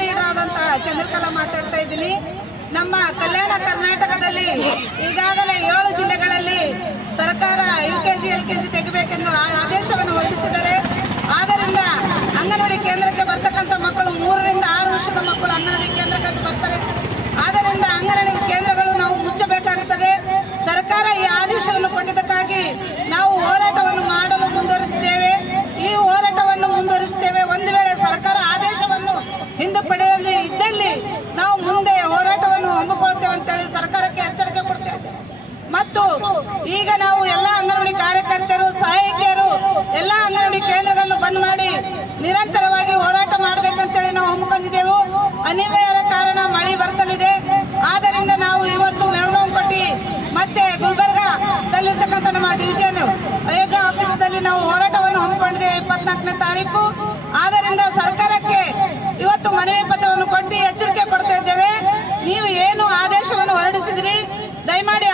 Leader ಆದಂತಹ ಚಂದ್ರಕಲಾ ಮಾತಾಡ್ತಾ ಇದ್ದೀನಿ. ನಮ್ಮ ಕಲ್ಯಾಣ ಕರ್ನಾಟಕದಲ್ಲಿ ಈಗಾಗಲೇ 7 ಜಿಲ್ಲೆಗಳಲ್ಲಿ ಸರ್ಕಾರ UKG LKG ತೆಗಿಬೇಕೆಂದು ಆದೇಶವನ್ನು ಹೊರಡಿಸಿದ್ದಾರೆ. ಆದ್ದರಿಂದ ಅಂಗನವಾಡಿ ಕೇಂದ್ರಕ್ಕೆ ಬರ್ತಕ್ಕಂಥ ಮಕ್ಕಳು 3 ರಿಂದ 6 ವರ್ಷದ ಮಕ್ಕಳು ಅಂಗನವಾಡಿ ಕೇಂದ್ರಕ್ಕೆ ಬರ್ತಾರೆ. ಆದ್ದರಿಂದ ಅಂಗನವಾಡಿ ಕೇಂದ್ರಗಳು ನಾವು ಮುಚ್ಚಬೇಕಾಗುತ್ತದೆ. ಸರ್ಕಾರ ಈ ಆದೇಶವನ್ನು ಕೊಟ್ಟಿದ್ದಕ್ಕಾಗಿ ನಾವು ಹೋರಾಟವನ್ನು ಮಾಡಲು ಮುಂದುವರಿಸಿದ್ದೇವೆ. ಈ ಹೋರಾಟವನ್ನು ಮುಂದುವರಿಸುತ್ತೇವೆ. ಒಂದು ವೇಳೆ ಸರ್ಕಾರ ಆದೇಶವನ್ನು ಹಿಂದುಪಡೆಯಲು ಇದ್ದಲ್ಲಿ ನಾವು ಮುಂದೆ ಹೋರಾಟವನ್ನು ಹಮ್ಮಿಕೊಳ್ಳುತ್ತೇವೆ ಅಂತೇಳಿ ಸರ್ಕಾರಕ್ಕೆ ಎಚ್ಚರಿಕೆ ಕೊಡ್ತೇವೆ. ಮತ್ತು ಈಗ ನಾವು ಎಲ್ಲ ಅಂಗನವಾಡಿ ಕಾರ್ಯಕರ್ತರು, ಸಹಾಯಕಿಯರು ಎಲ್ಲ ಅಂಗನವಾಡಿ ಕೇಂದ್ರಗಳನ್ನು ಬಂದ್ ಮಾಡಿ ನಿರಂತರವಾಗಿ ಹೋರಾಟ ಮಾಡಬೇಕಂತೇಳಿ ನಾವು ಹಮ್ಮಿಕೊಂಡಿದ್ದೆವು. ಅನಿವಾರ್ಯ ಕಾರಣ ಮಳೆ ಬರ್ತಲಿದೆ. ಆದ್ದರಿಂದ ನಾವು ಇವತ್ತು ಮೆರವಣಿಗೆ ಮತ್ತೆ ಗುಲ್ಬರ್ಗಾದಲ್ಲಿರ್ತಕ್ಕಂಥ ನಮ್ಮ ಡಿವಿಷನ್ ಆಯೋಗ ಆಫೀಸ್ನಲ್ಲಿ ನಾವು ಹೋರಾಟವನ್ನು ಹಮ್ಮಿಕೊಂಡಿದ್ದೇವೆ 24ನೇ ತಾರೀಕು. ಆದ್ದರಿಂದ ಸರ್ಕಾರಕ್ಕೆ ಇವತ್ತು ಮನವಿ ಪತ್ರವನ್ನು ಕೊಟ್ಟು ಎಚ್ಚರಿಕೆ ಕೊಡ್ತಾ ಇದ್ದೇವೆ. ನೀವು ಏನು ಆದೇಶವನ್ನು ಹೊರಡಿಸಿದ್ರಿ, ದಯಮಾಡಿ